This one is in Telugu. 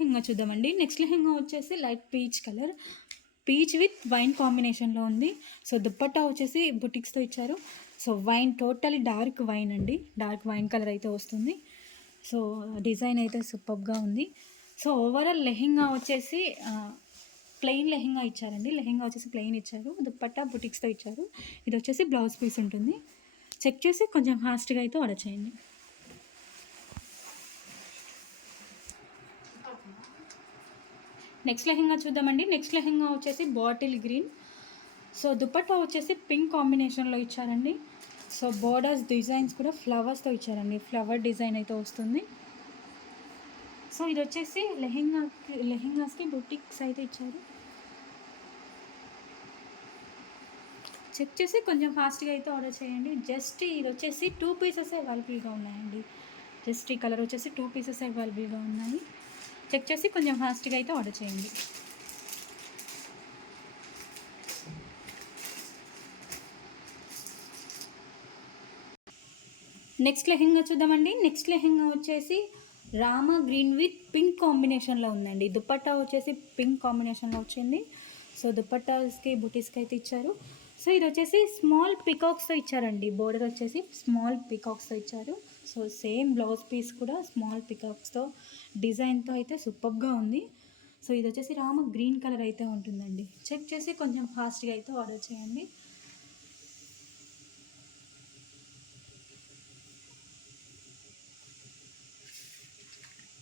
లెహంగా చూద్దామండి. నెక్స్ట్ లెహంగా వచ్చేసి light peach colour, peach with wine కాంబినేషన్లో ఉంది. సో దుప్పట్టా వచ్చేసి బుటిక్స్తో ఇచ్చారు. So wine totally dark wine అండి, డార్క్ వైన్ కలర్ అయితే వస్తుంది. సో డిజైన్ అయితే సూపర్గా ఉంది. సో ఓవరాల్ లెహంగా వచ్చేసి ప్లెయిన్ లెహంగా ఇచ్చారండి. లెహంగా వచ్చేసి ప్లెయిన్ ఇచ్చారు, దుప్పట్టా బుటిక్స్తో ఇచ్చారు. ఇది వచ్చేసి బ్లౌజ్ పీస్ ఉంటుంది. చెక్ చేసి కొంచెం ఫాస్ట్గా అయితే ఆర్డర్ చేయండి. నెక్స్ట్ లెహంగా చూద్దామండి. నెక్స్ట్ లెహంగా వచ్చేసి బాటిల్ గ్రీన్. సో దుపట్టా వచ్చేసి పింక్ కాంబినేషన్లో ఇచ్చారండి. సో బోర్డర్స్ డిజైన్స్ కూడా ఫ్లవర్స్తో ఇచ్చారండి, ఫ్లవర్ డిజైన్ అయితే వస్తుంది. సో ఇది వచ్చేసి లెహెంగాస్కి బుటిక్స్ అయితే ఇచ్చారు. చెక్ చేసి కొంచెం ఫాస్ట్గా అయితే ఆర్డర్ చేయండి. జస్ట్ ఇది వచ్చేసి 2 పీసెస్ అవైలబుల్గా ఉన్నాయండి. జస్ట్ ఈ కలర్ వచ్చేసి 2 పీసెస్ అవైలబుల్గా ఉన్నాయి. చెక్ చేసి కొంచెం ఫాస్ట్గా అయితే ఆర్డర్ చేయండి. నెక్స్ట్ లెహంగా చూద్దామండి. నెక్స్ట్ లెహంగా వచ్చేసి రామా గ్రీన్ విత్ పింక్ కాంబినేషన్లో ఉందండి. దుపట్టా వచ్చేసి పింక్ కాంబినేషన్లో వచ్చింది. సో దుపట్టాస్కి బుటీస్కి అయితే ఇచ్చారు. సో ఇది వచ్చేసి స్మాల్ పికాక్స్తో ఇచ్చారండి. బోర్డర్ వచ్చేసి స్మాల్ పికాక్స్తో ఇచ్చారు. సో సేమ్ బ్లౌజ్ పీస్ కూడా స్మాల్ పికాక్స్తో డిజైన్తో అయితే సూపర్గా ఉంది. సో ఇది వచ్చేసి రామ గ్రీన్ కలర్ అయితే ఉంటుందండి. చెక్ చేసి కొంచెం ఫాస్ట్గా అయితే ఆర్డర్ చేయండి.